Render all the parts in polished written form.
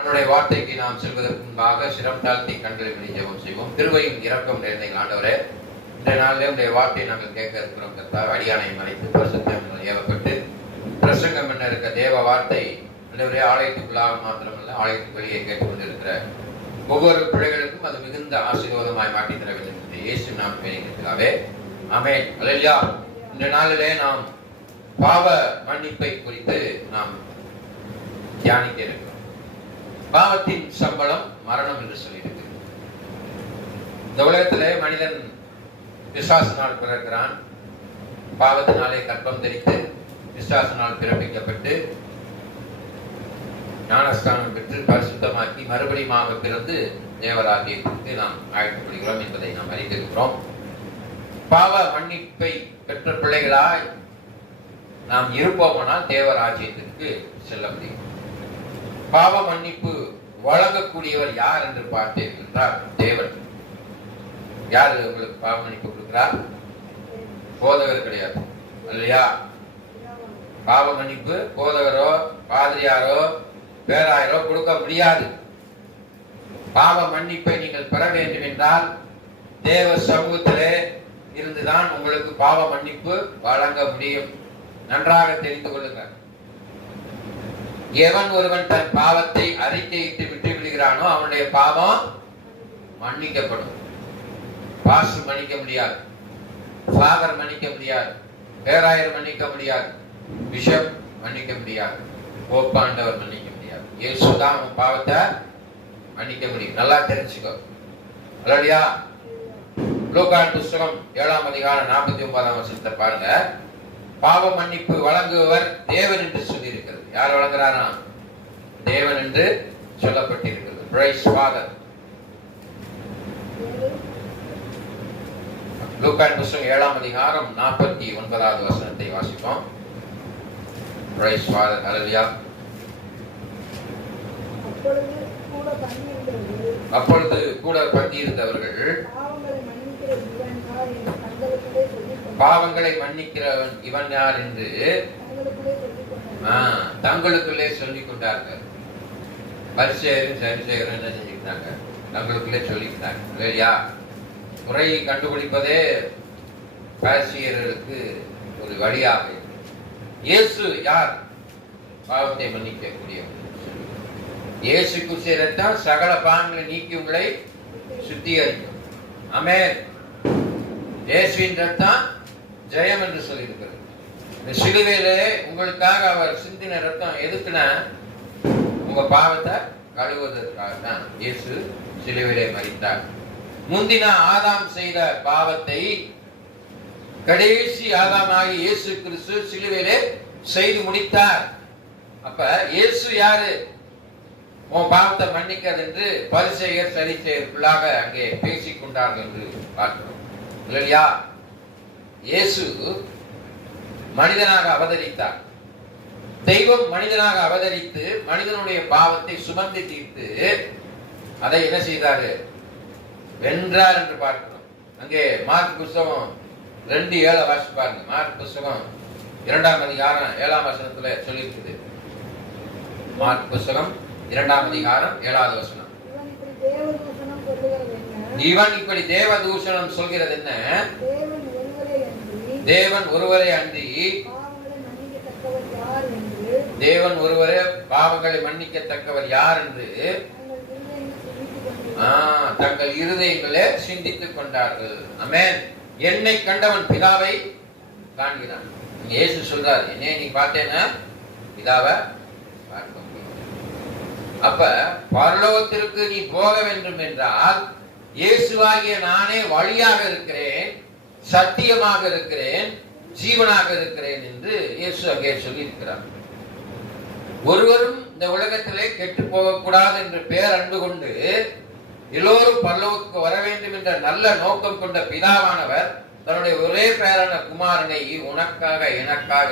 அவனுடைய வார்த்தைக்கு நாம் செல்வதற்கு முன்பாக சிரம் தாழ்த்தி கண்களை மணி ஜெபம் செய்வோம். கிருபையும் இரக்கம் நிறைந்த ஆண்டவரே, இந்த நாளிலே உடைய வார்த்தையை நாங்கள் கேட்க இருக்கிறோம். கர்த்தாவே, அடியானை மறைத்து பரிசுத்தம் ஏவப்பட்டு பிரசங்கம் என்ன இருக்க தேவ வார்த்தை ஆண்டவரே ஆலயத்துக்குள்ளாக மாத்திரமல்ல ஆலயத்துக்கு வெளியே கேட்டுக்கொண்டிருக்கிற ஒவ்வொரு பிள்ளைகளுக்கும் அது மிகுந்த ஆசீர்வாதமாய் மாற்றி தர வேண்டும் என்று இயேசு நாம் வேண்டுகிறோம். ஆமென். அல்லேலூயா. இந்த நாளிலே நாம் பாவ மன்னிப்பை குறித்து நாம் தியானிக்க இருக்கிறோம். பாவத்தின் சம்பளம் மரணம் என்று சொல்லியிருக்கு. இந்த உலகத்திலே மனிதன் பிசாசினால் பிறக்கிறான். பாவத்தினாலே கர்ப்பம் தரித்து பிசாசினால் பிறப்பிக்கப்பட்டு ஞானஸ்தானம் பெற்று பரிசுத்தமாக்கி மறுபடியும் பிறந்து தேவராஜ்யத்திற்கு நாம் அழைக்கப்படுகிறோம் என்பதை நாம் அறிந்திருக்கிறோம். பாவ மன்னிப்பை பெற்ற பிள்ளைகளாய் நாம் இருப்போமானால் தேவராஜ்யத்திற்கு செல்ல முடியும். பாவ மன்னிப்பு வழங்கக்கூடியவர் யார் என்று பார்த்தீர்கள் என்றால் தேவன். யார் உங்களுக்கு பாவ மன்னிப்பு கொடுக்கிறார்? போதகர் கிடையாது, இல்லையா? பாவ மன்னிப்பு போதகரோ பாதிரியாரோ பேராயரோ கொடுக்க முடியாது. பாவ மன்னிப்பை நீங்கள் பெற வேண்டும் என்றால் தேவ சமூகத்திலே இருந்துதான் உங்களுக்கு பாவ மன்னிப்பு வழங்க முடியும். நன்றாக தெரிந்து கொள்ளுங்கள். எவன் ஒருவன் தன் பாவத்தை அறிக்கையிட்டு விட்டு விடுகிறானோ அவனுடைய பாவம் மன்னிக்கப்படும். பாசு மன்னிக்க முடியாது, ஃபாதர் மன்னிக்க முடியாது, பேராயர் மன்னிக்க முடியாது, பிஷப் மன்னிக்க முடியாது, போப்பாண்டவர் மன்னிக்க முடியாது. இயேசுதான் அவன் பாவத்தை மன்னிக்க முடியும். நல்லா தெரிஞ்சுக்கோ. அல்லேலூயா. லூக்கான் புஸ்தகம் 7ஆம் அதிகாரம் 49ஆம் வசனத்தை பாருங்க. பாவ மன்னிப்பு வழங்குபவர் தேவன் என்று சொல்லி இருக்கிறது. யார் வழங்குறாரா? தேவன் என்று சொல்லப்பட்டிருக்கிறது. Price father. லூக்கான் புஸ்தகம் 7ஆம் அதிகாரம் 49வது வசனத்தை வாசிப்போம். Praise father. ஹல்லேலூயா. அப்பொழுது கூட பந்தியிருந்தவர்கள் பாவங்களை மன்னிக்கிறவன் இவன் யார் என்று தங்களுக்குள்ளே சொல்லிக் கொண்டார்கள். பரிசேயரும் சரிசேயரும் என்ன செஞ்சுக்கிட்டாங்க? தங்களுக்குள்ளே சொல்லிக்கிட்டாங்க. இல்லையா? முறையை கண்டுபிடிப்பதே பரிசேயர்களுக்கு ஒரு வழியாக. இயேசு யார்? பாவத்தை மன்னிக்கக்கூடியவர். இயேசு கிறிஸ்து ரத்தம் சகல பாவங்களை நீக்கி உங்களை சுத்திகரிக்கும். ஆமென். இயேசுவின் ரத்தம் ஜெயம் என்று சொல்லி இருக்கிறது. இந்த சிலுவையிலே உங்களுக்காக அவர் சிந்தின ரத்தம் எதுக்குன்னா உங்க பாவத்தை கழுவுவதற்காக தான் இயேசு சிலுவையிலே மரித்தார். முந்தின ஆதாம் செய்த பாவத்தை கடைசி ஆதாமாகி இயேசு கிறிஸ்து சிலுவையிலே செய்து முடித்தார். அப்ப இயேசு யாரு? உன் பாவத்தை மன்னிக்கிறது என்று பரிசேயர் சரிசேயருக்குள்ளாக அங்கே பேசிக் கொண்டார்கள் என்று பார்க்கிறோம். இல்லையா? இயேசு மனிதனாக அவதரித்தார். தெய்வம் மனிதனாக அவதரித்து மனிதனுடைய பாவத்தை சுமந்து தீர்த்து அதை என்ன செய்தாரு? வென்றார் என்று பார்க்கிறோம். அங்கே மார்க் புஸ்தகம் 2:7 வாசிப்பாருங்க. மார்க் புஸ்தகம் 2ஆம் அதிகாரம் 7ஆம் வசனத்துல சொல்லி இருக்குது. மார்க் புஸ்தகம் 2ஆம் அதிகாரம் 7வது வசனம். இவன் இப்படி தேவ தூஷணம் சொல்கிறது என்ன? தேவன் ஒருவரே அன்றி தேவன் ஒருவரே பாவங்களை மன்னிக்கத்தக்கவர் யார் என்று தங்கள் இருதயங்களே சிந்தித்துக் கொண்டார்கள். ஆமென். என்னை கண்டவன் பிதாவை காண்கிறான். இயேசு சொல்றாரு, என்னை நீ பார்த்தேன்னா பிதாவை பார்க்க முடியும். அப்ப பரலோகத்திற்கு நீ போக வேண்டும் என்றால் இயேசுவாகிய நானே வழியாக இருக்கிறேன், சத்தியமாக இருக்கிறேன், ஜீவனாக இருக்கிறேன் என்று இயேசு அங்கே சொல்லி இருக்கிறார். ஒருவரும் இந்த உலகத்திலே கெட்டு போகக்கூடாது என்று பேரன்பு கொண்டு எல்லோரும் பரலோகத்துக்கு வர வேண்டும் என்ற நல்ல நோக்கம் கொண்ட பிதாவானவர் தன்னுடைய ஒரே பேரான குமாரனை உனக்காக எனக்காக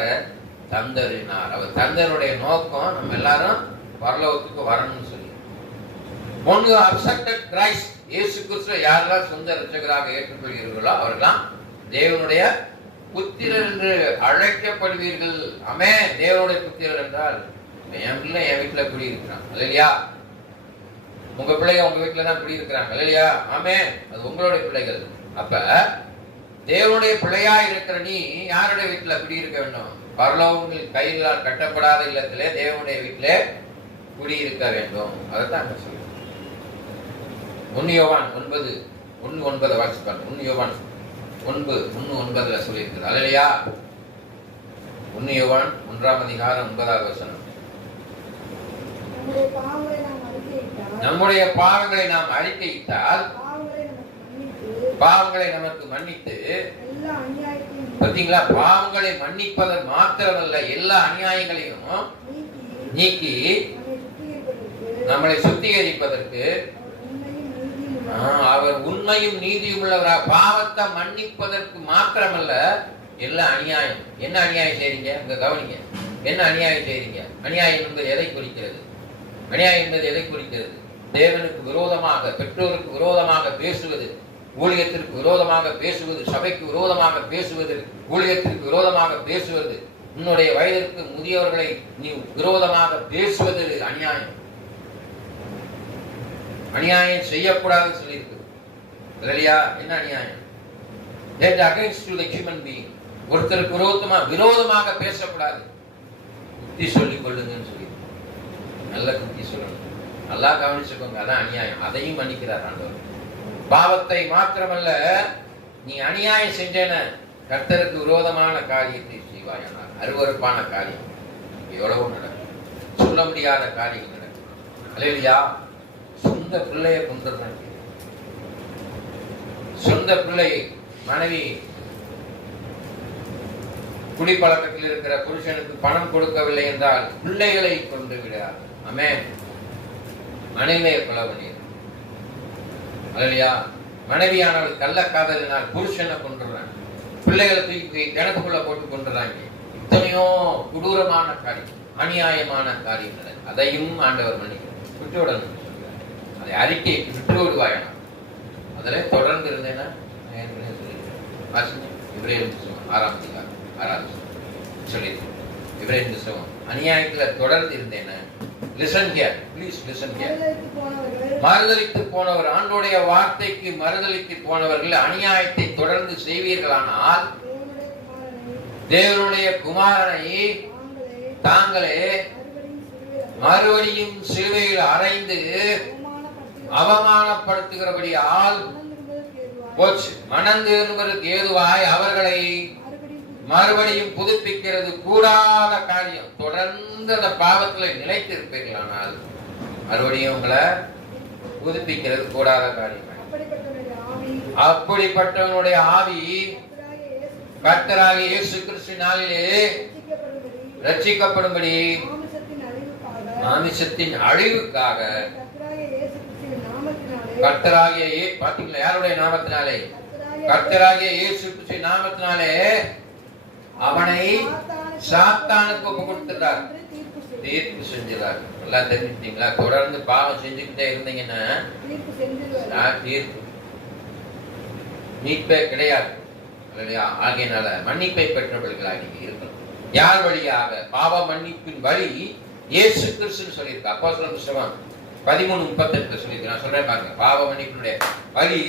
தந்தறினார். அவர் தந்தனுடைய நோக்கம் நம்ம எல்லாரும் பரலோகத்துக்கு வரணும்னு சொல்லி. ஒன்று அக்செப்டட் கிரைஸ்ட். இயேசு கிறிஸ்துவை யாரெல்லாம் சொந்த இரட்சகராக ஏற்றுக்கொள்கிறீர்களோ அவர்களாம் தேவனுடைய புத்திரர் என்று அழைக்கப்படுவீர்கள். ஆமென். தேவனுடைய புத்திரர் என்றால் என் பிள்ளை என் வீட்டுல குடியிருக்கிறான். இல்லையா? உங்க பிள்ளைங்க உங்க வீட்டுல தான் குடியிருக்கிறாங்க இல்லையா? ஆமென். அது உங்களுடைய பிள்ளைகள். அப்ப தேவனுடைய பிள்ளையா இருக்கிற நீ யாருடைய வீட்டுல குடியிருக்க வேண்டும்? பரலோகத்தில் கையிலால் கட்டப்படாத இல்லத்திலே தேவனுடைய வீட்டிலே குடியிருக்க வேண்டும். அதைத்தான் சொல்லுங்க. 1 யோவான் 9:1-9 வாசிப்பாங்க. 1 யோவான் 9:1-9 சொல்லியிருக்கிறது. அல்லேலூயா. 1 யோவான் 1ஆம் அதிகாரம் 9வது வசனம். நம்முடைய பாவங்களை நாம் அறிக்கையிட்டால் பாவங்களை நமக்கு மன்னித்து, பார்த்தீங்களா? பாவங்களை மன்னிப்பது மாத்திரமல்ல, எல்லா அநியாயங்களையும் நீக்கி நம்மளை சுத்திகரிப்பதற்கு அவர் உண்மையும் நீதியும் உள்ளவராக. பாவத்தை மன்னிப்பதற்கு மாத்திரமல்ல, எல்லா அநியாயம். என்ன அநியாயம் செய்றீங்க? இங்க கவனிங்க. என்ன அநியாயம் செய்றீங்க? அநியாயம் என்பது எதை குறிக்கிறது? அநியாயம் என்பது எதை குறிக்கிறது? தேவனுக்கு விரோதமாக, பெற்றோருக்கு விரோதமாக பேசுவது, ஊழியத்திற்கு விரோதமாக பேசுவது, சபைக்கு விரோதமாக பேசுவது, ஊழியத்திற்கு விரோதமாக பேசுவது, உன்னுடைய வயதிற்கு முதியவர்களை நீ விரோதமாக பேசுவது அநியாயம். அநியாயம் செய்யக்கூடாதுன்னு சொல்லியிருக்கு இல்லையா? என்ன அநியாயம்? That against to the human being. ஒருத்தருக்கு விரோதமாக பேசக்கூடாது. புத்தி சொல்லிக் கொள்ளுங்கன்னு சொல்லி நல்ல புத்தி சொல்லணும். நல்லா கவனிச்சுக்கோங்க. அதான் அநியாயம். அதையும் மன்னிக்கிறார் ஆண்டவர். பாவத்தை மாத்திரமல்ல, நீ அநியாயம் செஞ்சேன கர்த்தருக்கு விரோதமான காரியத்தை செய்வாயானார். அருவருப்பான காரியம் எவ்வளவு நடக்கும், சொல்ல முடியாத காரியம் நடக்கும். அல்லேலூயா. சொந்த பிள்ளையை கொண்டுறாங்க. சொந்த பிள்ளை, மனைவி குடிப்பழக்கத்தில் இருக்கிற புருஷனுக்கு பணம் கொடுக்கவில்லை என்றால் பிள்ளைகளை கொண்டு விடார். ஆமென். மனைவியை கொலை பண்ணினார். அல்லேலூயா. மனைவியானவள் கள்ளக்காதலினால் புருஷனை கொண்டுறாங்க. பிள்ளைகளை தூக்கி கிணத்துக்குள்ள போட்டு கொண்டுறாங்க. இத்தனையோ கொடூரமான காரியம், அநியாயமான காரியம். அதையும் ஆண்டவர் மன்னிக்கிறார். விட்டுவிடணும். அதை அறிக்கைக்கு விட்டு விடுவாயனா. அதில் தொடர்ந்து இருந்தேன்னா இப்ராஹிம் 6ஆம் அதிகாரம் 6வது சொல்லியிருக்கோம். இப்ராஹிம் அநியாயத்துல தொடர்ந்து இருந்தேன்னா, listen here, please listen here. மறுதலித்து போனவர், ஆண்டோடைய வார்த்தைக்கு மறுதலித்து போனவர்கள் அநியாயத்தை தொடர்ந்து செய்வீர்களானால் தேவனுடைய குமாரனை தாங்களே மறுபடியும் சிலுவையில் அறைந்து அவமானப்படுத்துகிறபடியால் போச்சு. மனம் திரும்புவதற்கு ஏதுவாய் அவர்களை மறுபடியும் புதுப்பிக்கிறது கூடாத காரியம். தொடர்ந்து அந்த பாவத்தில் நிலைத்திருப்பீர்களானால் மறுபடியும் உங்களை புதுப்பிக்கிறது கூடாத காரியம். அப்படிப்பட்டவனுடைய ஆவி கர்த்தராகிய இயேசு கிறிஸ்து நாளிலே ரட்சிக்கப்படும்படி மாமிசத்தின் அழிவுக்காக கர்த்தராகிய பாத்தீங்களா? யாருடைய நாமத்தினாலே? கர்த்தராகிய இயேசு கிறிஸ்து நாமத்தினாலே அவனை சாத்தானுக்கு ஒப்பு கொடுத்துட்டார், தீர்ப்பு செஞ்சார். எல்லாம் தெரிஞ்சுட்டீங்களா? தொடர்ந்து பாவம் செஞ்சுக்கிட்டே இருந்தீங்கன்னா தீர்ப்பு மீட்பே கிடையாது. ஆகையினால மன்னிப்பை பெற்றவர்களாக நீங்க இருக்கணும். யார் வழியாக? பாவ மன்னிப்பின் வழி இயேசு கிறிஸ்து சொல்லியிருக்க. அப்போஸ்தலர் புத்தகம் 13:38 சொல்லியிருக்கு. நான் சொல்றேன் பாருங்க. பாவ மன்னிப்பினுடைய வழி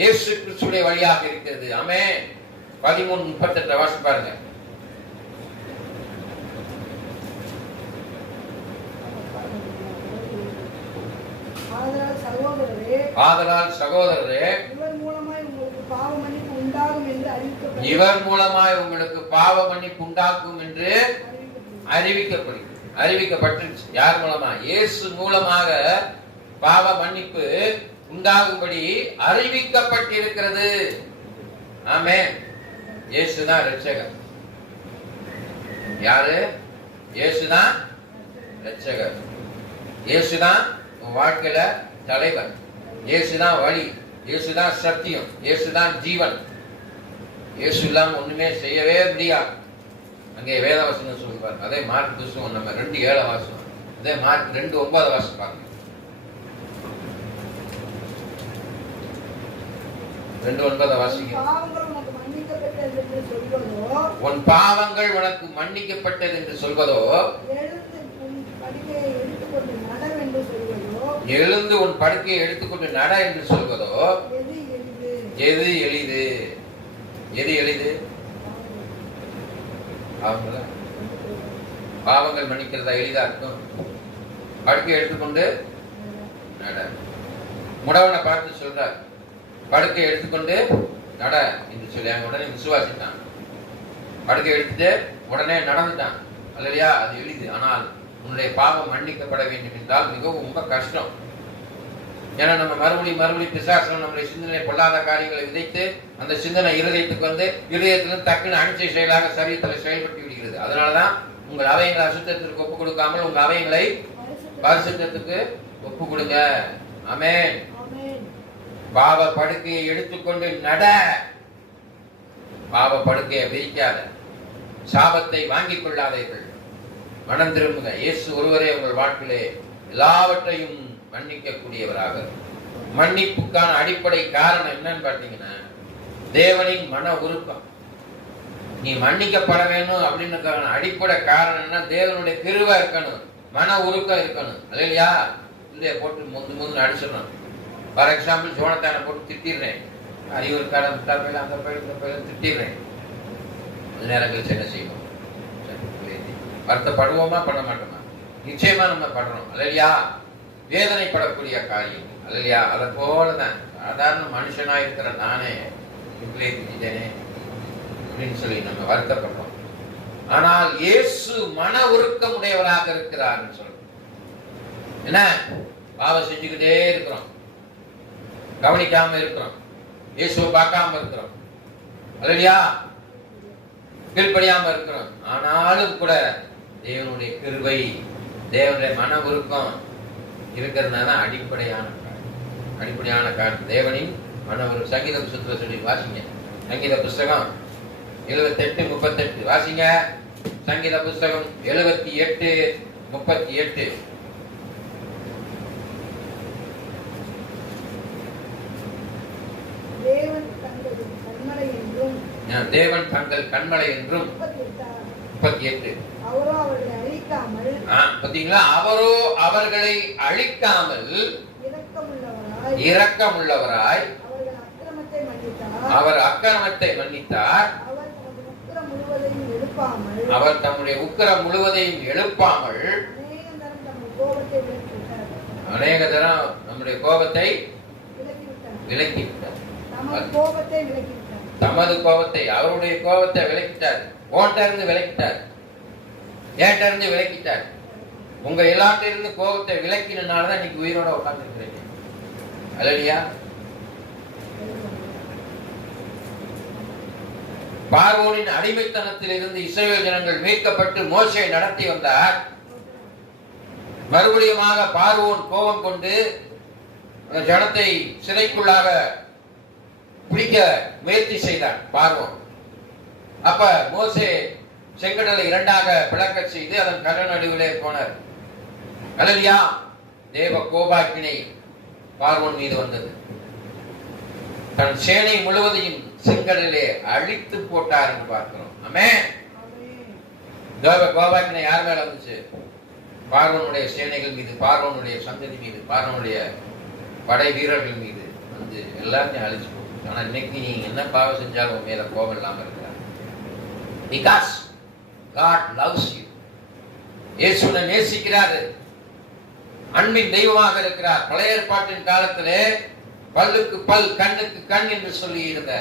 இயேசு கிறிஸ்துடைய வழியாக இருக்கிறது. ஆமென். 13:38 வாசி பாருங்க. ஆதலால் சகோதரரே, இவர் மூலமாய் உங்களுக்கு பாவ மன்னிப்பு உண்டாகும் என்று அறிவிக்கப்பட்டிருச்சு. யார் மூலமா? இயேசு மூலமாக பாவ மன்னிப்பு உண்டாகும்படி அறிவிக்கப்பட்டிருக்கிறது. ஆமென். இயேசுதான் ரட்சகர். யாரு? இயேசுதான் ரட்சகர். இயேசுதான் உன் வாழ்க்கையில தலைவர். இயேசுதான் வழி, இயேசுதான் சத்தியம், இயேசுதான் ஜீவன். இயேசு இல்லாம ஒண்ணுமே செய்யவே முடியாது. அங்கே வேதவசனம் சொல்லுவார். அதே மார்க் புத்தகம் நம்ம 2:7 வாசம், அதே மார்க் 2:9 வாசிப்பாங்க. 2:9 வாசிங்க. உன் பாவங்கள் உனக்கு மன்னிக்கப்பட்டது என்று சொல்வதோ, எழுந்து உன் படுக்கையை எடுத்துக்கொண்டு நட என்று சொல்வதோ எது எளிது? எது எளிது? பாவங்கள் மன்னிக்கிறதா எளிதா இருக்கும்? படுக்கையை எடுத்துக்கொண்டு நட. முடவனை பார்த்து சொல்றார், படுக்கையை எடுத்துக்கொண்டு நட என்று சொல்லி அவன் உடனே விசுவாசித்தான். படுக்கை எடுத்துட்டு உடனே நடந்துட்டான். அல்லையா? அது எளிது. ஆனால் உன்னுடைய பாவம் மன்னிக்கப்பட வேண்டும் என்றால் மிகவும் ரொம்ப கஷ்டம். ஏன்னா நம்ம மறுபடியும் பிசாசம் நம்முடைய சிந்தனை பொல்லாத காரியங்களை விதைத்து அந்த சிந்தனை இருதயத்துக்கு வந்து இருதயத்திலிருந்து டக்குன்னு அனிச்சை செயலாக சரீரத்தில் செயல்பட்டு விடுகிறது. அதனாலதான் உங்கள் அவயங்களை அசுத்தத்திற்கு ஒப்புக் கொடுக்காமல் உங்கள் அவயங்களை பரிசுத்தத்துக்கு ஒப்பு கொடுங்க. ஆமென். பாவ படுக்கையை எடுத்துக்கொண்டு நட. பாவ படுக்கையை விரிக்காத, சாபத்தை வாங்கிக் கொள்ளாதீர்கள், மனம் திரும்புங்க. இயேசு ஒருவரே உங்கள் வாழ்க்கையிலே எல்லாவற்றையும் மன்னிக்க கூடியவராக. மன்னிப்புக்கான அடிப்படை காரணம் என்னன்னு பார்த்தீங்கன்னா தேவனின் மன உருக்கம். நீ மன்னிக்கப்பட வேணும் அப்படின்னு அடிப்படை காரணம் என்ன? தேவனுடைய கிருபை இருக்கணும், மன உருக்கம் இருக்கணும். இல்லையா? இல்லையா? போட்டு முந்து அடிச்சிடணும். ஃபார் எக்ஸாம்பிள், ஜோனத்தானை போட்டு திட்டிடுறேன், அறிவுறுக்கார முட்டா பயில அந்த பயில இந்த பயில திட்டிடுறேன். கொஞ்ச நேரங்கள் என்ன செய்வோம்? வருத்தப்படுவோமா பண்ண மாட்டோமா? நிச்சயமா நம்ம படுறோம். இல்லையா? வேதனைப்படக்கூடிய காரியம். இல்லையா? அதை போலதான் சாதாரண மனுஷனா இருக்கிற நானே இப்படியே திட்டேனே அப்படின்னு சொல்லி நம்ம வருத்தப்படுறோம். ஆனால் இயேசு மன உருக்கம் உடையவராக இருக்கிறார் சொல்றோம். என்ன? பாவம் செஞ்சுக்கிட்டே இருக்கிறோம், கவனிக்காம இருக்கிறோம், இயேசுவை பார்க்காம இருக்கிறோம், அல்லையா? கீழ்ப்படியாம இருக்கிறோம். ஆனாலும் கூட தேவனுடைய கிருபை, தேவனுடைய மன உருக்கம் இருக்கிறதுனால அடிப்படையான காரணம். தேவனின் மன உருக்கம். சங்கீத புஸ்தகத்தை சொல்லி வாசிங்க. சங்கீத புஸ்தகம் 78:38 வாசிங்க. சங்கீத புஸ்தகம் 78:38. தேவன் தங்கள் கண்மலை என்றும் 38. பாத்தீங்களா? அவரோ அவர்களை அழிக்காமல் இரக்கமுள்ளவராய் அவர் அக்கிரமத்தை மன்னித்தார். அவர் தம்முடைய உக்கிரம் முழுவதையும் எழுப்பாமல் அநேக தரம் நம்முடைய கோபத்தை விலக்கிவிட்டார். தமது கோபத்தை, அவருடைய கோபத்தை விலக்கிட்டார். ஓட்ட இருந்து விலக்கிட்டார், ஏட்ட இருந்து விலக்கிட்டார். உங்க எல்லாத்தில இருந்து கோபத்தை விலக்கினால்தான் இன்னைக்கு உயிரோட உட்கார்ந்து இருக்கிறீங்க. அல்லையா? பார்வோனின் அடிமைத்தனத்தில் இருந்து இஸ்ரவேல் ஜனங்கள் மீட்கப்பட்டு மோசே நடத்தி வந்தார். மறுபடியுமாக பார்வோன் கோபம் கொண்டு ஜனத்தை சிறைக்குள்ளாக பிடிக்க முயற்சி செய்தான் பார்வோன். அப்ப மோசே செங்கடலை இரண்டாக பிளக்க செய்து அதன் கடல் நடுவிலே போனார். அல்லையா? தேவ கோபாக்கினை பார்வோன் மீது வந்தது. தன் சேனை முழுவதையும் செங்கடலிலே அழித்து போட்டார் என்று பார்க்கிறோம். ஆமென். தேவ கோபாக்கினை யார் மேல வந்துச்சு? பார்வோனுடைய சேனைகள் மீது, பார்வோனுடைய சந்ததி மீது, பார்வோனுடைய படை வீரர்கள் மீது வந்து எல்லாத்தையும் அழிச்சு போட்டு. ஆனா இன்னைக்கு நீ என்ன பாவம் செஞ்சாலும் உன் மேல கோபம் இல்லாம இருக்கிறார். Because God loves you. இயேசு உன்னை நேசிக்கிறாரு, அன்பின் தெய்வமாக இருக்கிறார். பழைய ஏற்பாட்டின் காலத்திலே பல்லுக்கு பல் கண்ணுக்கு கண் என்று சொல்லி இருந்த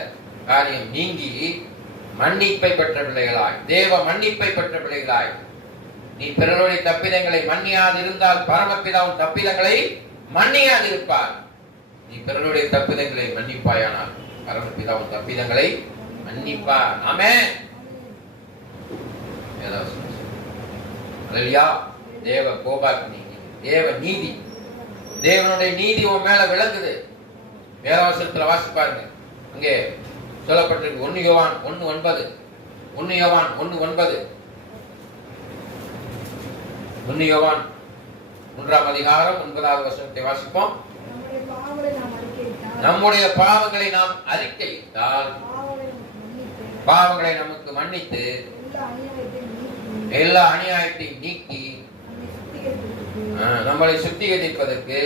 காரியம் நீங்கி மன்னிப்பை பெற்ற பிள்ளைகளாய், தேவ மன்னிப்பை பெற்ற பிள்ளைகளாய், நீ பிறருடைய தப்பிதங்களை மன்னியாது இருந்தால் பரமபிதாவின் தப்பிதங்களை மன்னியாது இருப்பார். நீ பிறருடைய தப்பிதங்களை மன்னிப்பாயானால் பரமபிதாவின் தப்பிதங்களை மன்னிப்பார். ஆமென். அல்லேலூயா. தேவ கோபாக்கினி, தேவ நீதி, தேவனுடைய நீதி உன் மேல விளங்குது. வேதவசனத்துல வாசி பாருங்க, அங்கே சொல்லப்பட்டிருக்கு. 1 யோவான் 1:9. 1 யோவான் 1:9. 1 யோவான் 1ஆம் அதிகாரம் 9வது வசனத்தை வாசிப்போம். நம்முடைய பாவங்களை நாம் அறிக்கையிட்டால் பாவங்களை நமக்கு மன்னித்து எல்லா அநியாயத்தையும் நீக்கி நம்மளை சுத்திகரிப்பதற்கு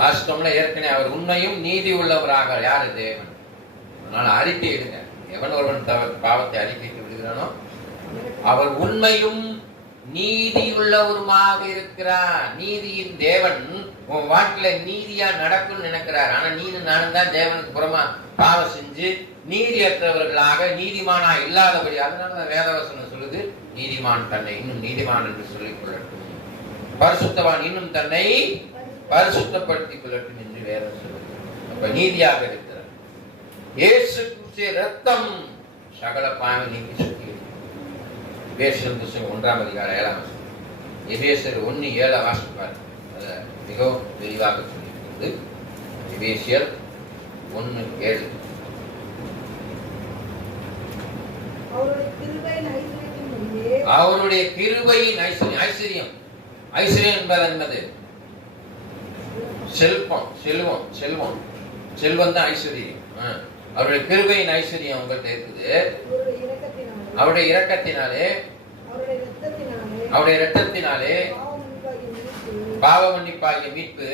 வாஸ்தவம்ல ஏற்கனவே அவர் உண்மையும் நீதி உள்ளவராக. யாரு? தேவன். அதனால அறிக்கை எடுங்க. எவன் ஒருவன் பாவத்தை அறிக்கைக்கு விடுகிறானோ அவர் உண்மையும் நீதி உள்ளவருமாக இருக்கிறார். நீதியின் தேவன் உன் வாழ்க்கையில நீதியா நடக்கும்னு நினைக்கிறார். ஆனா நீதி நானும் தான் தேவனுக்கு புறமா பாவம் செஞ்சு நீதியற்றவர்களாக நீதிமானா இல்லாதபடி. அதனால வேதவசனம் சொல்லுது, நீதிமான் தன்னை இன்னும் நீதிமான் என்று சொல்லிக் கொள்ளட்டும், பரிசுத்தவான் இன்னும் தன்னை பரிசுத்தப்படுத்திக் கொள்ளட்டும் என்று வேதம் சொல்லுது. அப்ப நீதியாக இருக்கிறார். இயேசு கிறிஸ்துவின் இரத்தம் சகல பாவம் நீக்கி சுத்தி. எபேசியர் புத்தகம் 1ஆம் அதிகாரம் 7ஆம் வசனம். எபேசியர் 1:7 வாசிப்பார். அதை மிகவும் தெளிவாக சொல்லியிருக்கிறது. எபேசியர் 1:7. அவருடைய கிருபையின் ஐஸ்வர்யம். ஐஸ்வர்யம் ஐஸ்வர்யம் என்பது செல்வம். செல்வம் செல்வம் செல்வம் தான் ஐஸ்வர்யம். அவருடைய கிருபையின் ஐஸ்வர்யம் உங்கள்கிட்ட இருக்குது. அவருடைய இரக்கத்தினாலே அவருடைய இரத்தத்தினாலே பாவ மன்னிப்பாகிய மீட்பு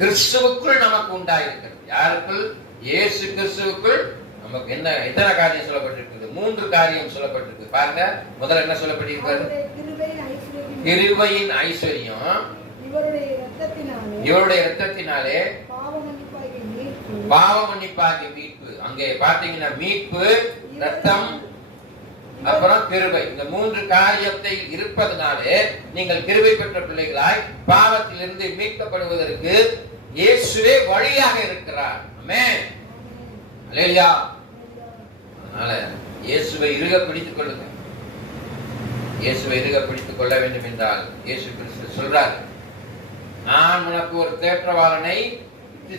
கிறிஸ்துவுக்குள் நமக்கு உண்டாயிருக்கிறது. யாருக்குள்? இயேசு கிறிஸ்துவுக்குள். நமக்கு என்ன எத்தனை காரியம் சொல்லப்பட்டிருக்குது? 3 காரியம் சொல்லப்பட்டிருக்கு. பாருங்க, முதல்ல என்ன சொல்லப்பட்டிருக்கிறது? கிருபையின் ஐஸ்வர்யம், இவருடைய இரத்தத்தினாலே பாவ மன்னிப்பாகிய மீட்பு. அங்கே பாத்தீங்கன்னா மீட்பு, ரத்தம், அப்புறம் கிருபை. இந்த 3 காரியத்தை இருப்பதனாலே நீங்கள் கிருபை பெற்ற பிள்ளைகளாய் பாவத்திலிருந்து மீட்கப்படுவதற்கு இயேசுவே வழியாக இருக்கிறார். ஆமென். அல்லேலூயா. அதனால இயேசுவை இறுக பிடித்துக் கொள்ளுங்க. இயேசுவை இறுக பிடித்துக் கொள்ள வேண்டும் என்றால் இயேசு கிறிஸ்து சொல்றார், நான் உனக்கு ஒரு தேற்றவாளனை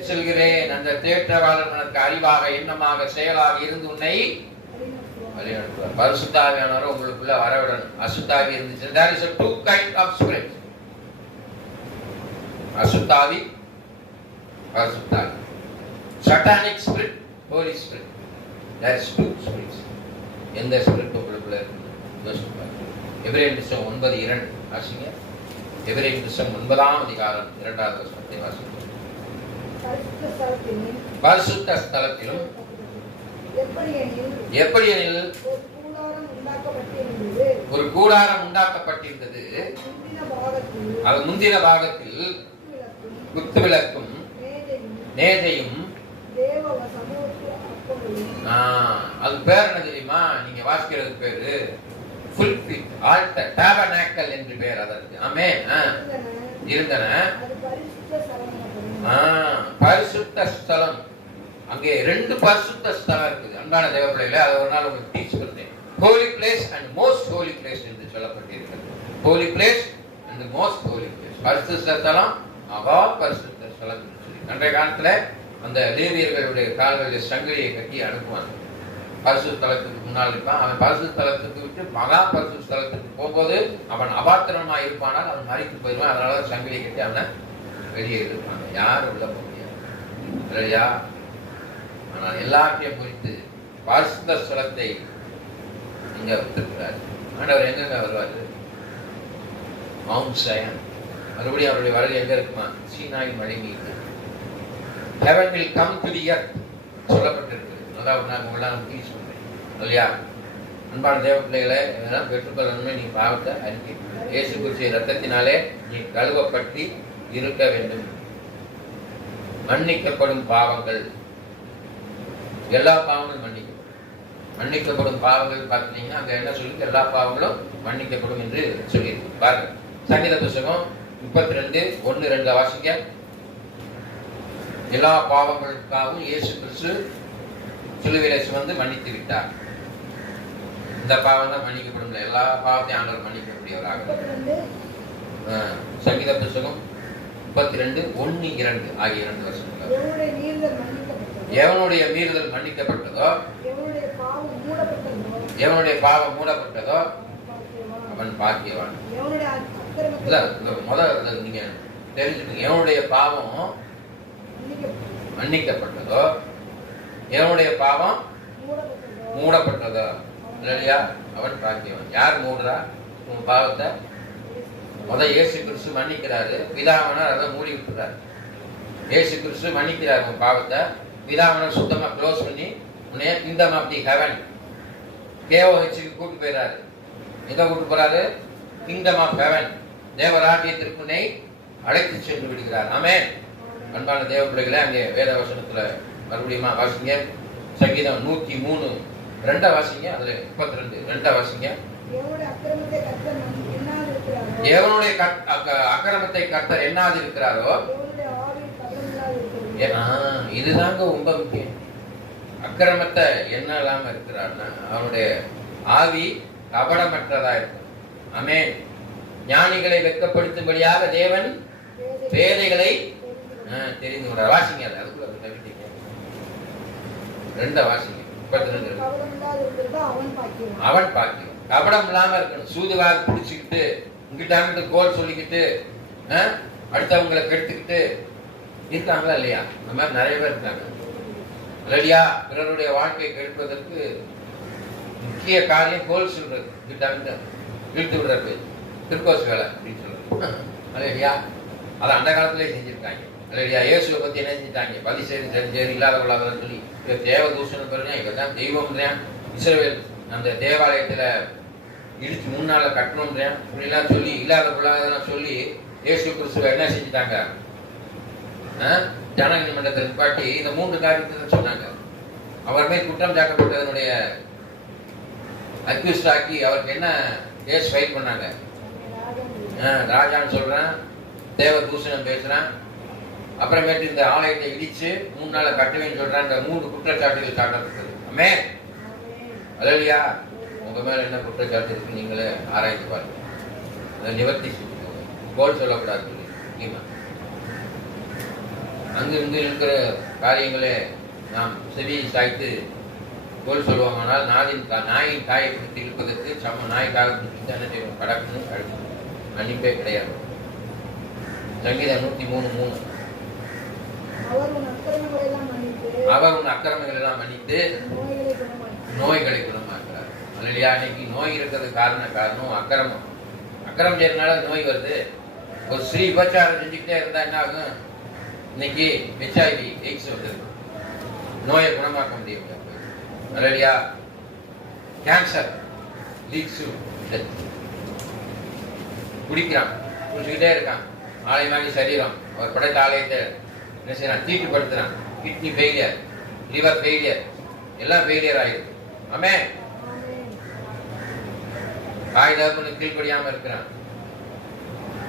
செல்கிறேன். அந்த தேற்றவாளன் உனக்கு அறிவாக, எண்ணமாக, செயலாக இருந்து உன்னை வழிநடத்துவார். பரிசுத்தாவியானவர் உங்களுக்குள்ள வரவிடணும். அசுத்தாவி இருந்துச்சு. There is a 2 kind of spirit. அசுத்தாவி, பரிசுத்தாவி. Satanic spirit, Holy spirit. There is 2 spirits. எந்த ஸ்பிரிட் உங்களுக்குள்ள இருக்கு? எபிரேயர் புத்தகம் 9:2 வாசிங்க. எபிரேயர் புத்தகம் 9ஆம் அதிகாரம் 2வது வசனத்தை வாசிங்க. பரிசுத்த ஸ்தலத்திலும் எப்படி எனில் ஒரு கூடாரம் உண்டாக்கப்பட்டிருந்தது. அது முந்தின பாகத்தில் குத்துவிளக்கும் மேஜையும். அது பேர் என்ன தெரியுமா? நீங்க வாசிக்கிறது பேரு புல்பிட், ஆல்டர், டாபர்நாக்கல் என்று பேர் அதற்கு. ஆமென். இருந்தன. பரிசுத்த ஸ்தலம். அங்கே 2 பரிசுத்த ஸ்தலம் இருக்குது. அன்பான தேவ பிள்ளைகளே, அதை ஒரு நாள் உங்களுக்கு டீச் பண்றேன். Holi place and most Holi place என்று சொல்லப்பட்டிருக்கிறது. Holi place and most Holi place. பரிசுத்த ஸ்தலம், மகா பரிசுத்த ஸ்தலம் என்று சொல்லி அன்றைய காலத்துல அந்த லேவியர்களுடைய கால்களில் சங்கிலியை கட்டி அனுப்புவாங்க. பரிசுத்த ஸ்தலத்துக்கு முன்னால் இருப்பான். அவன் பரிசுத்த ஸ்தலத்துக்கு விட்டு மகா பரிசுத்த ஸ்தலத்துக்கு போகும்போது அவன் அபாத்திரமா இருப்பானால் அவன் மறித்து போயிடுவான். அதனால சங்கிலியை கட்டி அவனை வெளியே இருப்பாங்க. யாரும் உள்ள போக முடியாது இல்லையா? ஆனால் எல்லாத்தையும் குறித்து பரிசுத்த ஸ்தலத்தை இங்க விட்டுருக்கிறார். ஆண்டவர் எங்க வருவாரு? மவுண்ட் சயன். மறுபடியும் அவருடைய வருகை எங்க இருக்குமா? சீனாய் மழை மீது. Heaven will come to the earth சொல்லப்பட்டிருக்கு. அதாவது நான் உங்களால் டீச் பண்றேன் இல்லையா? அன்பான தேவ பிள்ளைகளை இதெல்லாம் பெற்றுக்கொள்ளணுமே. நீ பாவத்தை அறிக்கை. இயேசு கிறிஸ்துவின் இரத்தத்தினாலே நீ கழுவப்பட்டு இருக்க வேண்டும். மன்னிக்கப்படும் பாவங்கள், எல்லா பாவங்களும் மன்னிக்கப்படும் பாவங்கள் பார்த்தீங்கன்னா அங்க என்ன சொல்லி எல்லா பாவங்களும் மன்னிக்கப்படும் என்று சொல்லியிருக்கு. பாருங்க, சங்கீத புத்தகம் 32:1-2 வாசிக்க. எல்லா பாவங்களுக்காகவும் இயேசு கிறிஸ்து சிலுவையிலே சுமந்து மன்னித்து விட்டார். இந்த பாவம் தான் மன்னிக்கப்படும். எல்லா பாவத்தையும் ஆண்டவர் மன்னிக்கக்கூடியவராக. சங்கீத புத்தகம் 32:1-2 ஆகிய 2 வசனங்கள். எவனுடைய மீறுதல் மன்னிக்கப்பட்டதோ, எவனுடைய பாவம் மூடப்பட்டதோ அவன் பாக்கியவான். இல்ல, முதல்ல நீங்க தெரிஞ்சுக்கணும். எவனுடைய பாவம் மன்னிக்கப்பட்டதோ, எவனுடைய பாவம் மூடப்பட்டதோ இல்லையா அவன் பாக்கியவான். யார் மூடுறா? உன் பாவத்தை இயேசு கிறிஸ்து மன்னிக்கிறாரு, பிதாவனர் அதை மூடி விட்டுறாரு. இயேசு கிறிஸ்து மன்னிக்கிறார் உன் பாவத்தை, பிதாவனர் சுத்தமா க்ளோஸ் பண்ணி உன்னைய கிங்டம் ஆஃப் தி ஹெவன் KOHக்கு கூட்டு போயிறாரு. எங்க கூட்டு போறாரு? கிங்டம் ஆஃப் ஹெவன், தேவராஜ்யத்திற்கு உன்னை அழைத்து சென்று விடுகிறார். ஆமென். அன்பான தேவ பிள்ளைகளை, அங்கே வேத வசனத்துல மறுபடியும் வாசிங்க. சங்கீதம் 103 2 வாசிங்க. அதுல 32 2 வாசிங்க. எவனுடைய அக்கிரமத்தை கர்த்தர் எண்ணாது இருக்கிறாரோ, இதுதாங்க ரொம்ப முக்கியம். அக்கிரமத்தை எண்ணலாம இருக்கிறார்னா அவனுடைய ஆவி கபடமற்றதா இருக்கும். ஆமென். ஞானிகளை வெட்கப்படுத்தும்படியாக தேவன் பேதைகளை தெரிந்து கொண்டார். வாசிங்க. அது அதுக்குள்ள தவிர்த்தீங்க. 2 வாசிங்க. 32 அவன் பாக்கியம். கபடம் இல்லாம இருக்கணும். சூதுவாக பிடிச்சிக்கிட்டு இங்கிட்ட கோல் சொல்லிக்கிட்டு அடுத்தவங்களை கெடுத்துக்கிட்டு இருக்காங்களா இல்லையா? இந்த மாதிரி நிறைய பேர் இருக்காங்க. இல்லையா? பிறருடைய வாழ்க்கையை கெடுப்பதற்கு முக்கிய காரியம் கோல் சொல்றது, இங்கிட்ட இழுத்து விடுறது, திருக்கோஸ் வேலை அப்படின்னு சொல்றது. இல்லையா? அதை அந்த காலத்திலே செஞ்சிருக்காங்க. இல்லையா? இயேசுவை பத்தி என்ன செஞ்சிட்டாங்க? பதி சரி இல்லாத கொள்ளாதன்னு சொல்லி தேவ தூஷணம் பெருங்க. இவதான் தெய்வம் இஸ்ரவேல் அந்த தேவாலயத்துல இடிச்சு 3 நாள்ல கட்டணும் இப்படிலாம் சொல்லி இல்லாத கொள்ளாதெல்லாம் சொல்லி இயேசு கிறிஸ்துவ என்ன செஞ்சுட்டாங்க? ஜனநீதி மன்றத்தை நிப்பாட்டி இந்த 3 காரியத்தை சொன்னாங்க. அவர் மேல் குற்றம் சாட்டப்பட்டதனுடைய அக்யூஸ்ட் ஆக்கி அவருக்கு என்ன கேஸ் ஃபைல் பண்ணாங்க? ராஜான்னு சொல்றான், தேவ தூஷணம் பேசுறான், அப்புறமேட்டு இந்த ஆலயத்தை இடிச்சு 3 நாளை கட்டுவேன்னு சொல்றான். இந்த 3 குற்றச்சாட்டுகள் சாட்டப்பட்டது. ஆமென். அல்லேலூயா. உங்க மேல என்ன குற்றச்சாட்டு இருக்கு நீங்களே ஆராய்ந்து பாருங்க. அதை நிவர்த்தி செஞ்சுக்கோங்க. கோல் சொல்லக்கூடாது. அங்கு இங்கு இருக்கிற காரியங்களே நாம் செவி சாய்த்து கோல் சொல்லுவோம். ஆனால் நாயின் காயை பிடித்து இழுப்பதற்கு நாய் காயை பிடித்து என்ன செய்வோம்? கடக்கணும், அழுத்தணும். மன்னிப்பே கிடையாது. சங்கீதம் 103:3 அவர் உன் அக்கிரமங்கள் எல்லாம் மன்னித்து நோய்களை குணமாக்குறார். அல்லையா? இன்னைக்கு நோய் இருக்கிறது காரணம் அக்கிரமம். அக்கிரமம் செய்யறதுனால நோய் வருது. ஒரு ஸ்ரீ உபச்சாரம் செஞ்சுக்கிட்டே இருந்தா என்ன ஆகும்? இன்னைக்கு HIV AIDS வருது. நோயை குணமாக்க முடியும். அல்லையா? Cancer leads to death. குடிச்சுக்கிட்டே இருக்கான். ஆலயமாகி சரீரம் அவர் படைத்த ஆலயத்தை என்ன செய்யறான்? தீட்டுப்படுத்துறான். கிட்னி ஃபெயிலியர், லிவர் ஃபெயிலியர், எல்லாம் ஃபெயிலியர் ஆயிருக்கு. ஆமென். காகிதம் கீழ்படியாம இருக்கிறான்.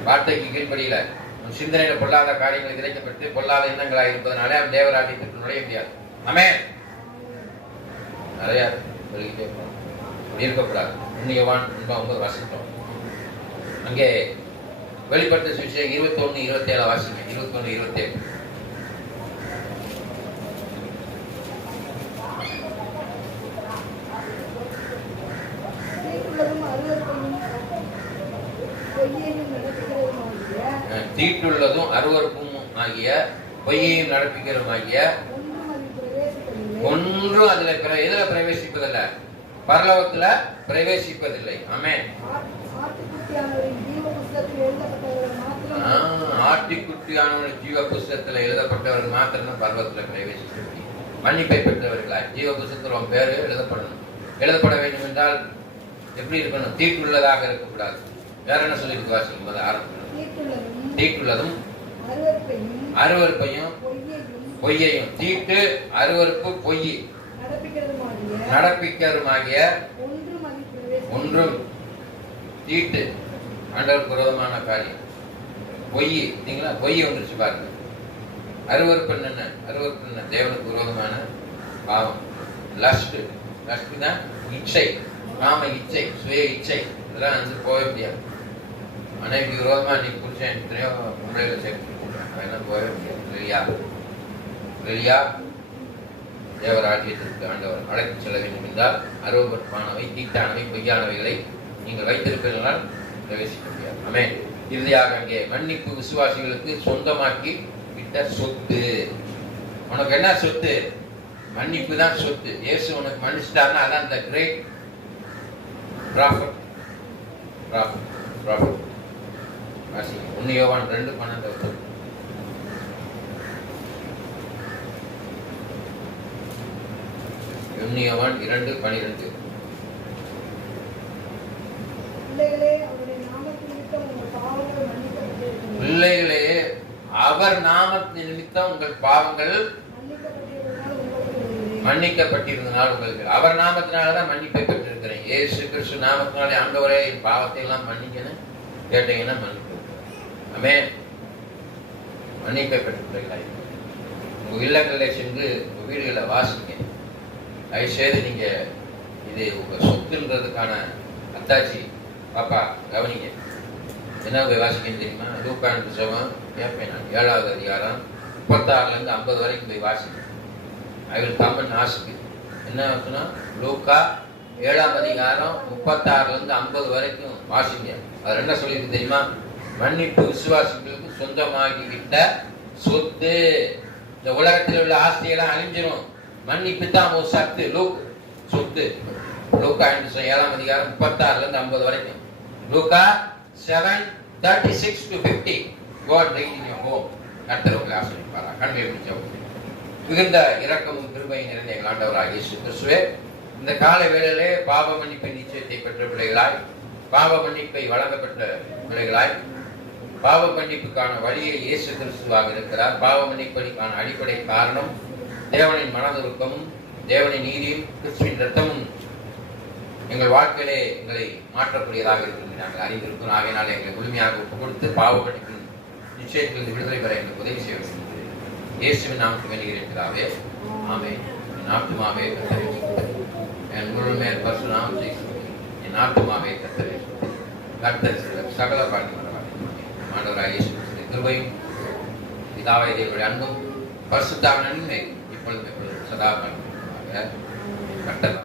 வார்த்தைக்கு கீழ்படியில சிந்தனையில பொல்லாத காரியங்கள் விதைக்கப்பட்டு பொல்லாத எண்ணங்களாக இருப்பதனாலே அவன் தேவராஜ்யத்திற்கு நுழைய முடியாது. ஆமென். நிறைய சொல்லிக்கிட்டே இருக்கக்கூடாது. புண்ணியவான் 9 வாசித்தோம். அங்கே வெளிப்படுத்த சுவிசேஷம் 21:27 வாசிங்க. 21:27 தீட்டுள்ளதும் அருவருப்பும் ஆகிய பொய்யையும் நடப்பிக்கிறதும் ஆகிய ஒன்றும் அதுல எதுல பிரவேசிப்பதில்லை? பரலோகத்துல பிரவேசிப்பதில்லை. ஆமென். ஆட்டுக்குட்டியானவர்கள் ஜீவ புஸ்தகத்துல எழுதப்பட்டவர்கள் மாத்திரம் பரலோகத்துல பிரவேசிக்க முடியும். மன்னிப்பை பெற்றவர்களா ஜீவ புஸ்தகத்தில் உன் பேரு எழுதப்படணும். எழுதப்பட வேண்டும் என்றால் எப்படி இருக்கணும்? தீட்டுள்ளதாக இருக்கக்கூடாது. வேற என்ன சொல்லிட்டு வாசிக்கும் போது ஆரம்பிக்கணும். தீட்டுள்ளதும் அருவருப்பையும் பொய்யையும், தீட்டு அருவருப்பு பொய் நடப்பிக்கிறதுமாகிய ஒன்றும் தீட்டு ஆண்டவருக்கு விரோதமான காரியம். பொய் இல்லைங்களா? பொய் வந்துருச்சு பாருங்க. அருவருப்பு என்ன? அருவருப்பு என்ன? தேவனுக்கு விரோதமான பாவம். லஸ்ட் தான் இச்சை, காம இச்சை, சுய இச்சை. இதெல்லாம் வந்து போக முடியாது. அன்னைக்கு விரோதமா நீங்க புரிச்சேன் எத்தனையோ பொம்பளைகளை சேர்த்து அதெல்லாம் போக முடியாது. வெளியா தேவராஜ்யத்திற்கு ஆண்டவர் அழைத்து செல்ல வேண்டும் என்றால் அருவருப்பானவை, தீட்டானவை, பொய்யானவைகளை நீங்கள் வைத்திருப்பதனால் பிரவேசிக்க முடியாது. ஆமென். இறுதியாக அங்கே மன்னிப்பு விசுவாசிகளுக்கு சொந்தமாக்கி விட்ட சொத்து. உனக்கு என்ன சொத்து? மன்னிப்பு தான் சொத்து. இயேசு உனக்கு மன்னிச்சிட்டாருன்னா அதான் இந்த கிரேட் ப்ராஃபிட். 1 யோவான் 2:12. யோவான் 2:12. பிள்ளைகளே, அவர் நாமத்தின் நிமித்தம் உங்கள் பாவங்கள் மன்னிக்கப்பட்டிருந்தனால் உங்களுக்கு. அவர் நாமத்தினாலதான் மன்னிப்பை பெற்றிருக்கிறேன். இயேசு கிறிஸ்து நாமத்தினாலே ஆண்டவரே என் பாவத்தை எல்லாம் மன்னிக்கணும் கேட்டீங்கன்னா மன்னிப்பு. ஆமென். மன்னிப்பை பெற்றிருக்கிறாய். உங்க இல்லங்களிலே சென்று உங்க வீடுகளை வாசிங்க. தயவுசெய்து நீங்க இது உங்க சொத்துன்றதுக்கான அத்தாச்சி பாப்பா கவனிங்க. என்ன போய் வாசிக்கன்னு தெரியுமா? லூக்கான் புத்தகம் கேட்பேன் நான். 7வது அதிகாரம் 36 to 50 வரைக்கும் போய் வாசிங்க. I will come and ask you. என்ன சொன்னா லூக்கா 7ஆம் அதிகாரம் 36 to 50 வரைக்கும் வாசிங்க. அது என்ன சொல்லிருக்கு தெரியுமா? மன்னிப்பு விசுவாசிகளுக்கு சொந்தமாகிவிட்ட சொத்து. இந்த உலகத்தில் உள்ள ஆஸ்தியெல்லாம் அழிஞ்சிரும். மன்னிப்பு தான் ஒரு சத்து. சொத்து. லூக்கா 7ஆம் அதிகாரம் 36 to 50 வரைக்கும். லூக்கா 7:36 to 50. Go and read in your home. கர்த்தர் உங்களை ஆசீர்வதிப்பாரா. கண்களை முடிச்சவங்க மிகுந்த இரக்கமும் கிருபையும் நிறைந்த எங்கள் ஆண்டவராகிய இயேசு கிறிஸ்துவே, இந்த கால வேளையிலே பாவ மன்னிப்பின் நிச்சயத்தை பெற்ற பிள்ளைகளாய், பாவ மன்னிப்பை வழங்கப்பட்ட பிள்ளைகளாய், பாவ மன்னிப்புக்கான வழியை இயேசு கிறிஸ்துவாக இருக்கிறார். பாவ மன்னிப்பதற்கான அடிப்படை காரணம் தேவனின் மனதுருக்கமும் தேவனின் நீதியும் கிறிஸ்துவின் இரத்தமும் எங்கள் வாழ்க்கையிலே எங்களை மாற்றக்கூடியதாக இருக்கிறது நாங்கள் அறிந்திருக்கிறோம். ஆகையினால் எங்களை முழுமையாக ஒப்புக் கொடுத்து பாவ மன்னிப்பின் நிச்சயத்திலிருந்து விடுதலை பெற எங்களுக்கு உதவி செய்ய வேண்டும். இயேசுவின் நாமத்தில் வேண்டுகிறேன் பிதாவே. ஆமென். என் ஆத்துமாவே கர்த்தரை ஸ்துதி. என் முழுமே பரிசுநாமத்தை ஸ்துதி. என் ஆத்துமாவே கர்த்தரை ஸ்துதி. கர்த்தர் சகல பாக்கியம் ஆண்டவராகிய இயேசு கிறிஸ்துவின் கிருபையும் பிதாவாகிய தேவனுடைய அன்பும் பரிசுத்த ஆவியின் நன்மையும் இப்பொழுதும் எப்பொழுதும் சதா காலமும் கர்த்தர்